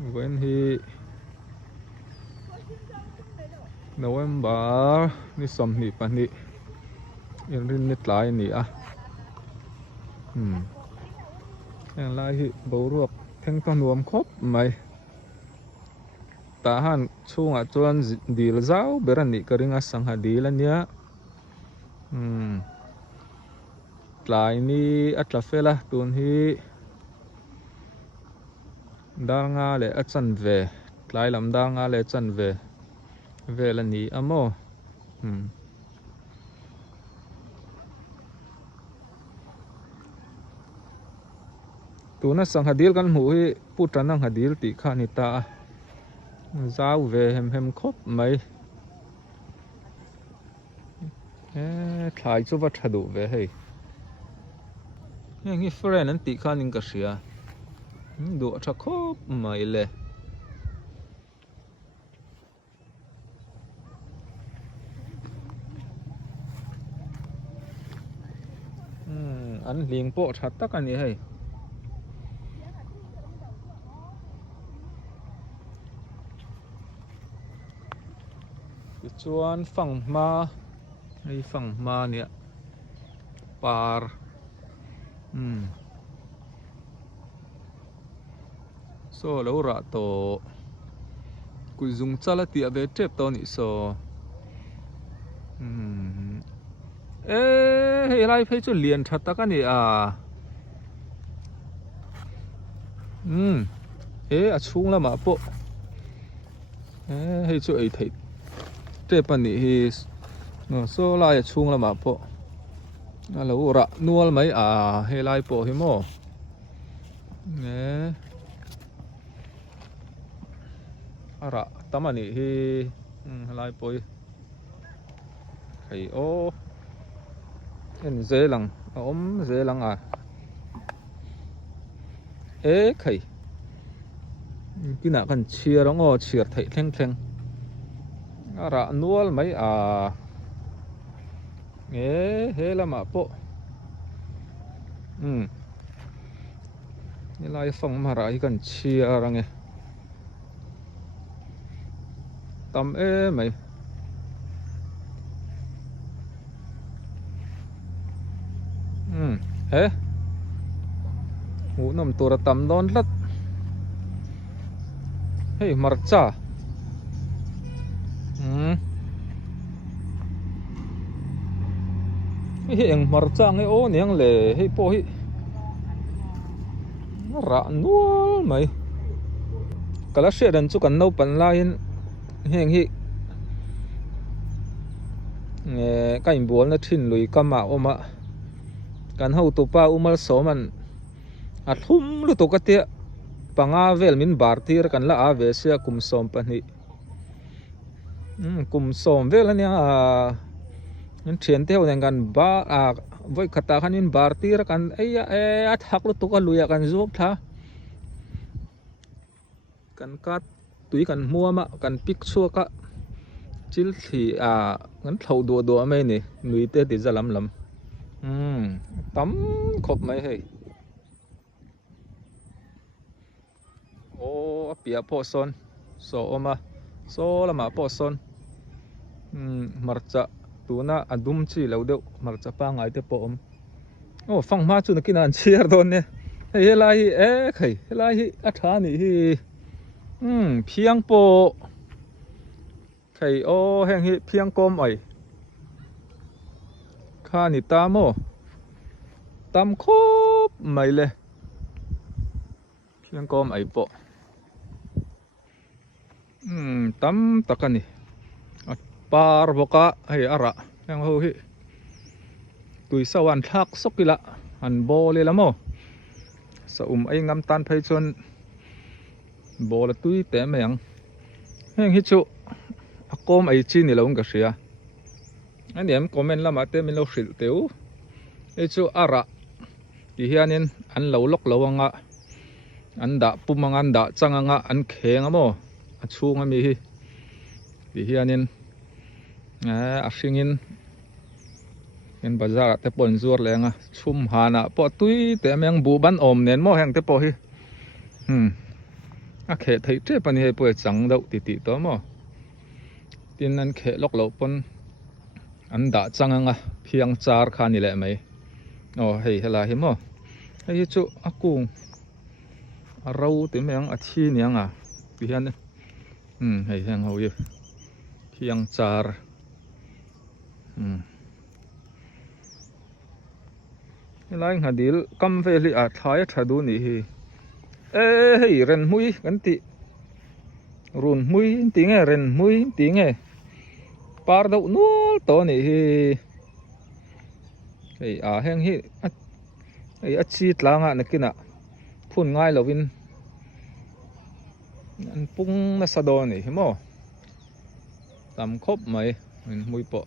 When he November ni som ni pa ni in rin nit lai ni yang lai hi bầu ruột theng to nuông khóc mày ta han chung chuan dil zau beran ni karinga sang ha dil ania tlai ni atla fela tun hi dal nga le achan ve tlai lam dal nga le chan ve ve la ni amo tuna sang hadil kan hmu hi putranang hadil ti kha ni ta zau ve hem khop mai thlai chu va thadu ve hei heng hi friend an ti kha ning ka ria du tha khop mai le an hling po that tak ani hei chuan phang ma hay phang ma nè par so lo ra to kui zung chala ti ave trep to ni so hey lai phei chu lian that tak ani a chung lama po hei chu ei thei trep ani hi no so lai chung lama po lo ra nual mai he lai po hi mo ara tamani hi lai po thei o en dễ lằng ốm dễ lằng khẩy cái nào cần chia đó ngô chia thầy theng theng ra nuol mấy thế là mà bộ như lai phong mà ra cần chia ra nghe tâm mày hế ngủ nằm tua tầm đón lất hey marcha hiện marcha ngay ô niang lệ hey po hi ra nuol mày kala she dan chu kan no pan lain heng hi nge kain bol na thin lui kama oma kan hau tu pa umal soman athum lu to katia panga vel min bartir kan la ave sia kum som pani kum som vel ania an thian teu nang kan ba voi khata khanin bartir kan a thak lu to ka luya kan zop tha kan kat tui kan muama kan pik chuaka chil thi kan thau do mai ni nui te ti zalam lam tắm khop mai hei o pia po son so oma so lama po son marcha tuna adum chi lo deuh marcha pa ngai te po o phang ma chu na kinan chiar don ne hei lai khei lai hi a tha ni hi phiang po khei o heng hi phiang kom ai kha ni ta mo tam khop mai le phiang kom ai po tam takani par boka hay ara yang ho hi tui sawan thak sokila an bo le lamo sa ai ngam tan phai chon bo la tui te meng heng hi chu akom ai chi ni lo nga ria ani em comment lama te min lo hril teu e chu ara ti hianin an lo lok lawanga an da pumangan da changanga an khenga mo a chunga mi hi ti hianin a hringin en bazar te pon zur lenga chum hana po tui te meng bu ban om nen mo heng te po hi เขะไทยเจ็บปันให้ป่วยจังเดาติตัวมั้งทีนั้นเขะล็อกเหลาปนอันด่าจังอ่ะเพียงจาร์ขานี่แหละไหมโอ้เฮ้ยเฮลาเห็นมั้งเฮ้ยจุอากูเราเต็มยังอาชีเนี่ยอ่ะพี่ฮันเฮ้ยยังเอาอยู่เพียงจาร์ไล่หาดิลกำเวลีอาท้ายถ้าดูนี่เอ้ยเรนมุยกันติรุนมุยติงเรนมุยติงปาร์ดนูตัวนี่ไอ้แห้งไอ้อาชีพลางอ่ะนักกินอ่ะพุ่นง่ายเหลวินอันปุ้งมาสะดอนี่เห็นมั้ยตำครบไหมมุยปอ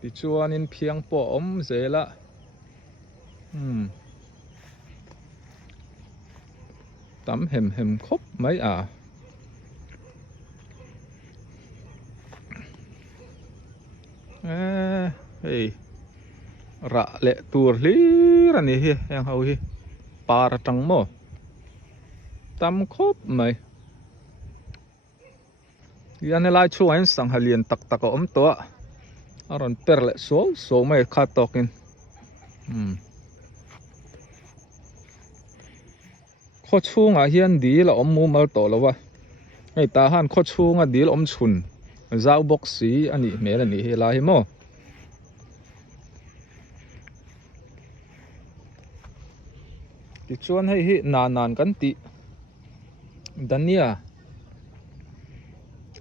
ติจวนนินเพียงปอเสละตำเห็มครบไหมเฮ้ยระเละตัวลีรันนี่ยังเอาปาร์จังโมตำครบไหมยันในลายช่วยสังหารเลียนตักตัวอารอนเปรละโซไม่ขาดตอกินโคชูงเฮียนดีละมูมาต่อแล้ววะไอ้ตาหันโคชูงดีละชุนเจ้าบ็อกซีอันนี้เมลันนี่เฮลาเฮโมติชวนให้นานกันติดันเนี่ย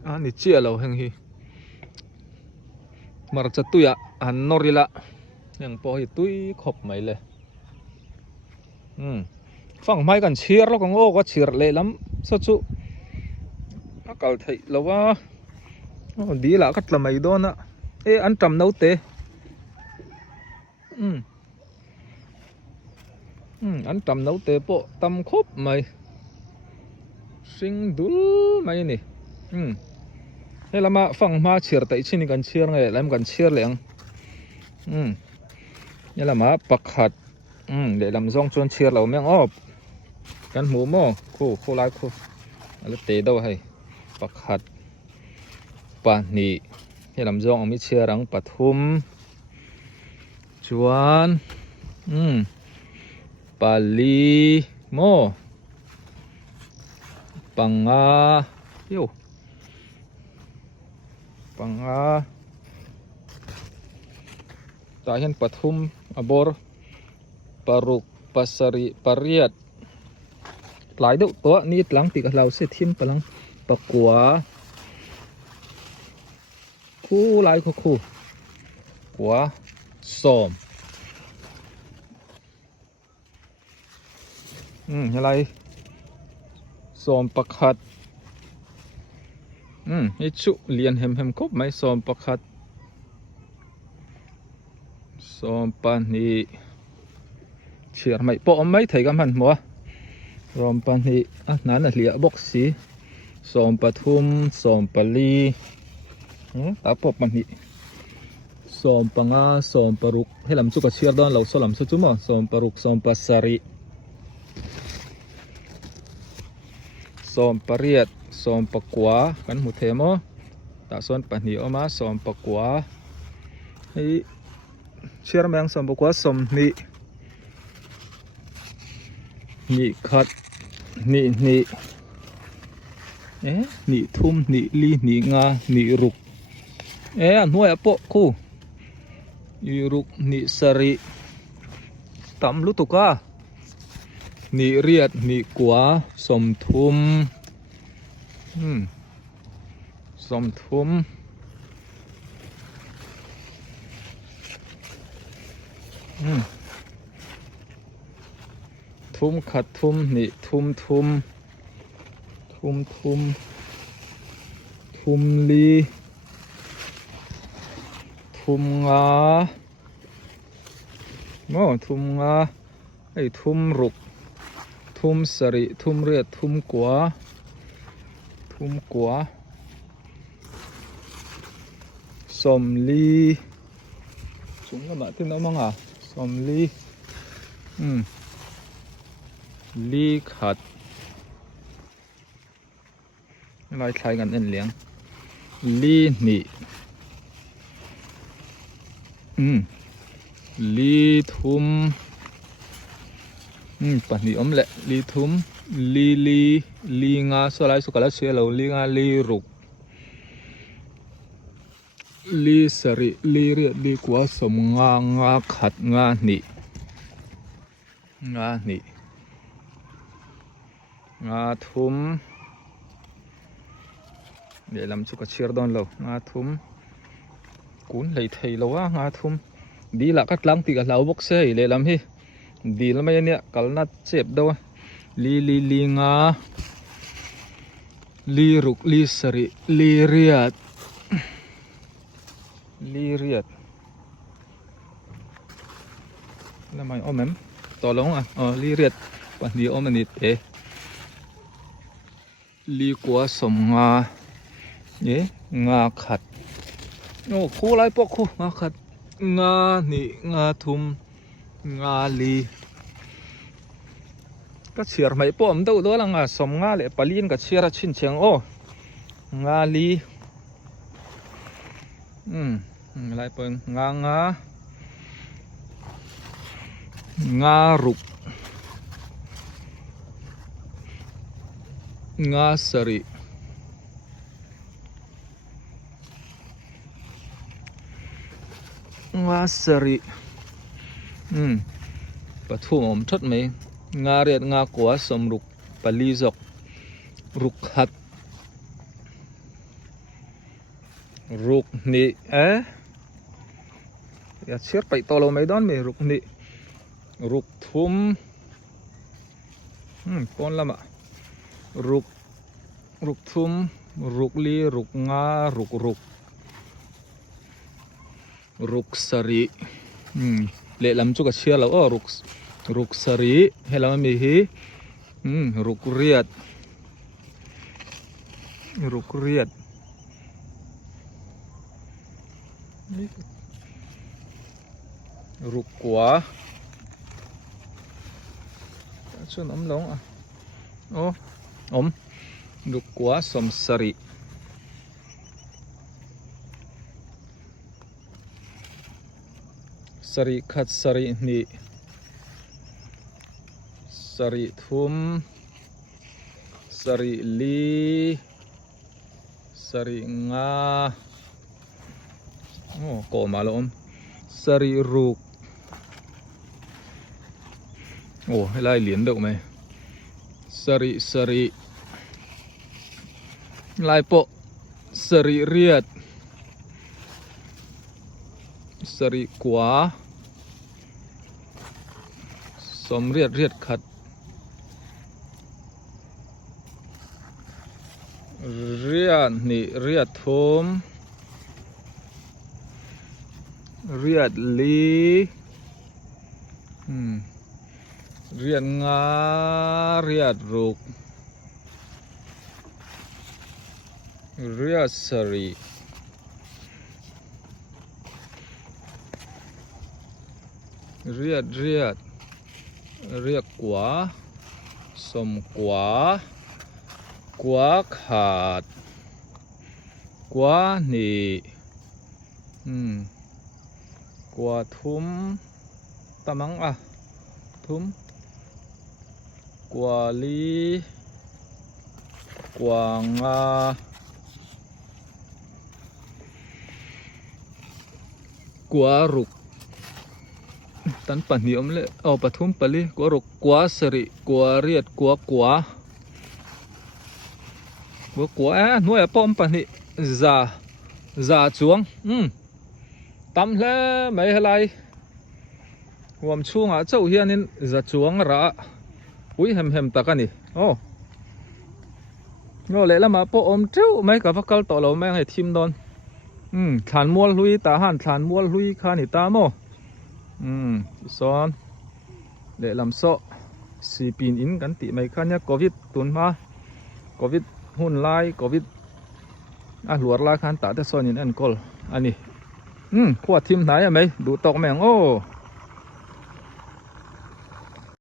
อันนี้เชี่ยเราเฮงมารจัตุยอันนอริละยังพอตุยขบไม่เลยฟังไม่กันเชียร์แล้วก็โง่ก็เชียร์เลยล้ำสุดๆก็เก่าไทยแล้วว่าดีละก็ทำไม่โดนนะอันจำเอาเตะอันจำเอาเตะปะตำคบไม่สิงดุลไม่นี่ให้เรามาฟังมาเชียร์แต่อีกชิ้นกันเชียร์ไงแล้วกันเชียร์เลยนี่เรามาปักขัดเดี๋ยวลำซองชวนเชียร์เราแม่งกันหมูหม้อคู่ไล่คู่แล้วเตะด้วยให้ปักขัดปานี่ให้ลำซองมีเชียร์รังปฐุมชวนปาลีโมปังโยปังตาเห็นปฐุมอบอร์ปารุกปัสริปารียดหลายตัวนี้หลังติดเราเสียทิมพลังปะกัวคู่หลายคู่กัวส้มอะไรส้มประคัดไอ้ชุเลียนเห็มครบไหมส้มประคัดส้มปานีเชียร์ไหมปอมไหมไทยกันมันมัวรอมปานีนั่นน่ะเหลียบ็อกซีส้มปทุมส้มปลีตาปอบมันนี่ส้มปังส้มปรุกให้ลำสุกเชียร์ดอนเราสลัมสุจุมั้งส้มปรุกส้มปัสสารีส้มปะเรียดส้มปะกัวกันหมูเทมอตาส่วนปะนีออกมาส้มปะกัวให้เชื่อแมงส้มปะกัวส้มนี่ขัดนี่นี่ทุ่มนี่ลีนี่งานี่รุกอันหัวอะปะคู่นี่รุกนี่สรีตำลุตุกะนี่เรียดนี่กัวสมทุมสมทุมทุมขัดทุมนี่ทุมลีทุมงาทุมงาไอ้ทุมรุกทุมสริทุมเรียดทุมกัวสมลีสูงก็มาที่น้ำมั้งสมลีลีขัด ลอยคล้ายกันเอ็นเลี้ยงลีนี่ลีทุมปันนี้แหละลีทุมลีงาสลายสุกละเชียเราลีงาลีรุกลีสริลีเรียดลีกว่าสมงาขัดงานี่งาทุมเดี๋ยวลำสุกเชียร์ดอนเรางาทุมกุนเลยไทยเราว่างาทุมดีละก็ลังติกับเราบกเซ่เลยลำฮีดีแล้วไม่เนี่ยกัลนัดเจ็บด้วยลีงาลีรุกลีสริลีเรียดแล้วไม่อ้อมแม่ต่อลงลีเรียดปันนี้อ้อมมันนิดลีกัวสมงาเนี่ยงาขัดโอ้คู่ไรพวกคู่งาขัดงานี่งาทุมงาลีก็เชียร์ไม่ป้อมดูด้วยละงาสมงาเลยปลีนก็เชียร์ชินเชียงโอ้งาลีอะไรเปิงงารุกงาสริปะทุ่มชัดไหมงาเรียดงากัวสมรุกปลีจกรุกขัดรุกนี่อย่าเชื่อไปต่อเราไม่ดอนไหมรุกนี่รุกทุมปนละมะรุกทุมรุกลีรุกงารุกสริเละลำจุกเชื่อเรารุกสริให้เราไม่มีฮีรุกเรียดรุกกัวส่วนลงรุกกัวสมสริขัดสรินี่สริทุมสริลีสริงาโกมาลมสริรุกให้ไล่เหรียญดอกไหมสริลายโปสริเรียดสริกวาสมเรียดขัดเรียดนี่เรียดทมเรียดลีเรียดงาเรียดรุกเรียดสริเรียดกว่าสมกว่าขาดกว่านี่กว่าทุมตะมังทุมกว่าลีกว่างากว่ารุกตันปันนิยมเลยปทุมปลีกว่ารุกกว่าสริกว่าเรียดกว่าหน่วยป้อมปันนิซาจวงตำแล้วไม่อะไรวมช่วงเจ้าเฮียนินซาจวงระอุ้ยเห็มตะกันนี่เลยแล้วมาป้อมเจ้าไม่กับพักต่อเราแม่ให้ทีมโดนฐานมัวลุยตาหันฐานมัวลุยขานิตาโมซ้อนเละลำโซ่สีปีนอินกันติไม่คันเนี่ยโควิดตุนมาโควิดหุ่นลายโควิดหลวดลายคันตาแต่ซ้อนอินอันกอลอันนี้ขวดทีมไหนอะไหมดูตอกแมง